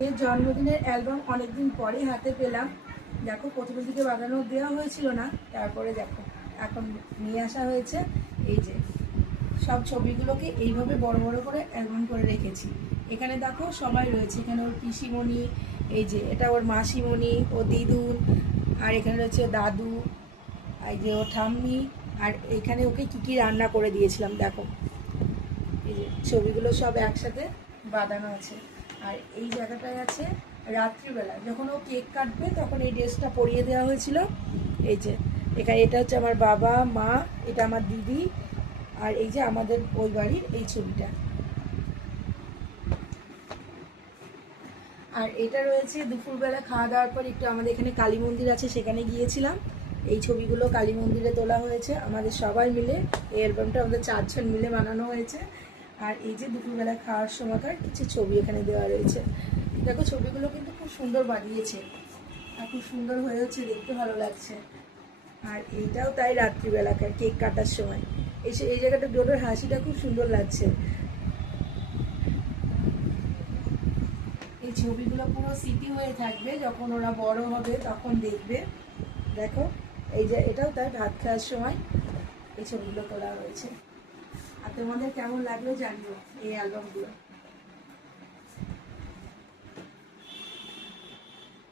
এর জন্মদিনের অ্যালবাম অনেকদিন পরে হাতে পেলাম। দেখো প্রথমের দিকে বাগানো দেওয়া হয়েছিল না, তারপরে দেখো এখন নিয়ে আসা হয়েছে। এই যে সব ছবিগুলোকে এইভাবে বড় বড় করে অ্যালবাম করে রেখেছি। এখানে দেখো সবাই রয়েছে, এখানে ওর পিসিমণি, এই যে এটা ওর মাসিমণি, ও দিদুন, আর এখানে রয়েছে দাদু, এই যে ও ঠাম্মি, আর এখানে ওকে কী কী রান্না করে দিয়েছিলাম দেখো। এই যে ছবিগুলো সব একসাথে বাঁধানো আছে। আর এই জায়গাটায় আছে রাত্রিবেলা যখন ও কেক কাটবে তখন এই ড্রেসটা পরিয়ে দেওয়া হয়েছিল। এই যে এখানে এটা হচ্ছে আমার বাবা মা, এটা আমার দিদি, আর এই যে আমাদের ওই বাড়ির এই ছবিটা। আর এটা রয়েছে দুপুরবেলা খাওয়া দাওয়ার পর একটু আমাদের এখানে কালী মন্দির আছে, সেখানে গিয়েছিলাম। এই ছবিগুলো কালী মন্দিরে তোলা হয়েছে আমাদের সবাই মিলে। এই অ্যালবামটা আমাদের 4 জন মিলে বানানো হয়েছে। আর এই যে দুপুরবেলা খাওয়ার সময়কার কিছু ছবি এখানে দেওয়া রয়েছে। দেখো ছবিগুলো কিন্তু খুব সুন্দর বানিয়েছে আর খুব সুন্দর হয়েছে, দেখতে ভালো লাগছে। আর এইটাও তাই রাত্রিবেলাকার কেক কাটার সময় এই জায়গাটা ডোডোর হাসিটা খুব সুন্দর লাগছে। এই ছবিগুলো পুরো স্মৃতি হয়ে থাকবে, যখন ওরা বড় হবে তখন দেখবে। দেখো এই যে এটাও তাই ভাত খাওয়ার সময় এই ছবিগুলো তোলা হয়েছে। আর তোমাদের কেমন লাগলো জানিও এই অ্যালবামগুলো।